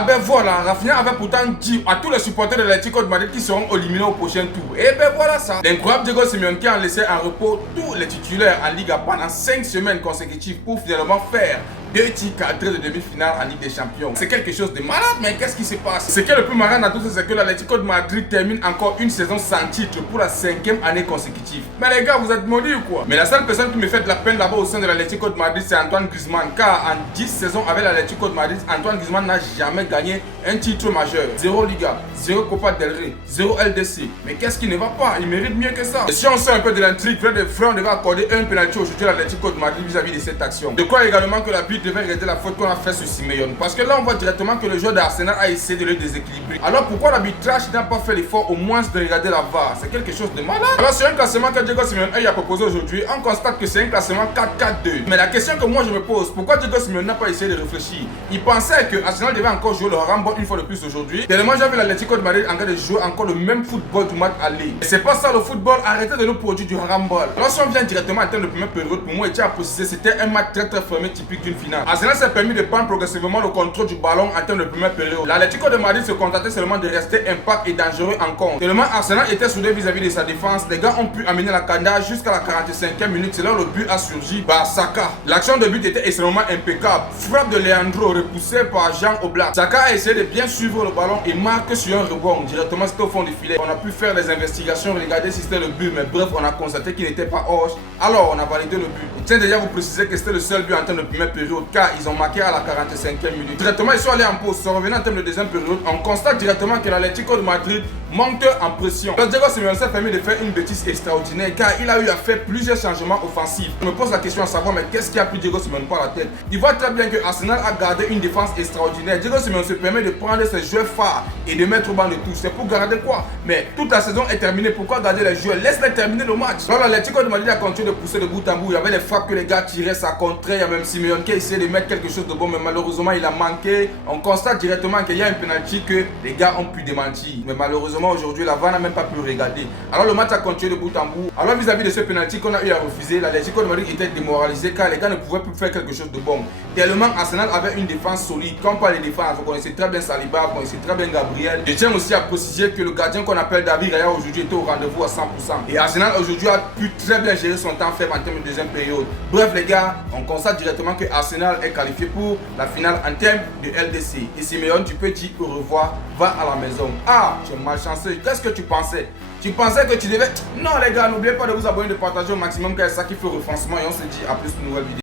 Ah ben voilà, Rafinha avait pourtant dit à tous les supporters de l'Atlético de Madrid qui seront éliminés au prochain tour. Et ben voilà ça. L'incroyable Diego Simeone qui a laissé en repos tous les titulaires en Liga pendant 5 semaines consécutives pour finalement faire 2 tirs cadrés de demi-finale en Ligue des Champions. C'est quelque chose de malade, mais qu'est-ce qui se passe? Ce qui est le plus marrant dans tout ça, c'est que l'Atlético de Madrid termine encore une saison sans titre pour la 5e année consécutive. Mais les gars, vous êtes maudits ou quoi? Mais la seule personne qui me fait de la peine là-bas au sein de l'Atlético de Madrid, c'est Antoine Griezmann. Car en 10 saisons avec l'Atlético de Madrid, Antoine Griezmann n'a jamais gagné un titre majeur. 0 Liga, 0 Copa del Rey, 0 LDC. Mais qu'est-ce qui ne va pas? Il mérite mieux que ça. Et si on sort un peu de l'intrigue, Fred devait accorder un penalty aujourd'hui à l'Atlético de Madrid vis-à-vis de cette action. De quoi également que la but devait régler la faute qu'on a fait sur Simeone. Parce que là, on voit directement que le joueur d'Arsenal a essayé de le déséquilibrer. Alors pourquoi l'arbitrage n'a pas fait l'effort au moins de regarder la VAR? C'est quelque chose de malade. Alors sur un classement que Diego Simeone a proposé aujourd'hui, on constate que c'est un classement 4-4-2. Mais la question que moi je me pose, pourquoi Diego Simeone n'a pas essayé de réfléchir? Il pensait que Arsenal devait encore jouer le handball une fois de plus aujourd'hui. Tellement j'ai vu l'Atlético de Madrid en train de jouer encore le même football du match aller. Et c'est pas ça le football, arrêtez de nous produire du handball. Alors si on vient directement en termes de première période, pour moi, il tient à préciser, c'était un match très fermé typique d'une finale. Arsenal s'est permis de prendre progressivement le contrôle du ballon en termes de première période. L'Atlético de Madrid se contentait seulement de rester impact et dangereux en compte. Tellement Arsenal était soudé vis-à-vis de sa défense, les gars ont pu amener la canard jusqu'à la 45e minute. C'est là où le but a surgi par Saka. L'action de but était extrêmement impeccable. Frappe de Leandro repoussée par Jean Oblak. Saka a essayé de bien suivre le ballon et marque sur un rebond. Directement c'était au fond du filet. On a pu faire des investigations, regarder si c'était le but, mais bref, on a constaté qu'il n'était pas hors. Alors on a validé le but. Je tiens déjà à vous préciser que c'était le seul but en termes de première période, car ils ont marqué à la 45e minute. Directement, ils sont allés en pause. Sans revenir en termes de deuxième période, on constate directement que l'Atlético de Madrid monte en pression. Le Diego Simeone s'est permis de faire une bêtise extraordinaire, car il a eu à faire plusieurs changements offensifs. Je me pose la question à savoir, mais qu'est-ce qui a pris Diego Simeone par la tête? Il voit très bien que Arsenal a gardé une défense extraordinaire. Diego Simeone se permet de prendre ses joueurs phares et de mettre au banc de touche. C'est pour garder quoi? Mais toute la saison est terminée. Pourquoi garder les joueurs? Laisse-les terminer le match. Alors l'Atlético de Madrid a continué de pousser de bout en bout. Il y avait des frappes que les gars tiraient, ça contrait. Il y a même Simeone qui a essayé de mettre quelque chose de bon, mais malheureusement il a manqué. On constate directement qu'il y a un penalty que les gars ont pu démentir. Mais malheureusement aujourd'hui la VAR n'a même pas pu regarder. Alors le match a continué de bout en bout. Alors vis-à-vis de ce penalty qu'on a eu à refuser, l'Atlético de Madrid était démoralisé car les gars ne pouvaient plus faire quelque chose de bon. Tellement Arsenal avait une défense solide. Comme par les défenses, vous connaissez très bien Saliba, vous connaissez très bien Gabriel. Je tiens aussi à préciser que le gardien qu'on appelle David Raya aujourd'hui était au rendez-vous à 100%. Et Arsenal aujourd'hui a pu très bien gérer son temps faible en termes de deuxième période. Bref les gars, on constate directement que Arsenal est qualifié pour la finale en termes de LDC. Et Simeone, tu peux dire au revoir, va à la maison. Ah, tu es malchanceux. Qu'est-ce que tu pensais? Tu pensais que tu devais... Non les gars, n'oubliez pas de vous abonner, de partager au maximum car c'est ça qui fait le référencement. Et on se dit à plus pour une nouvelle vidéo.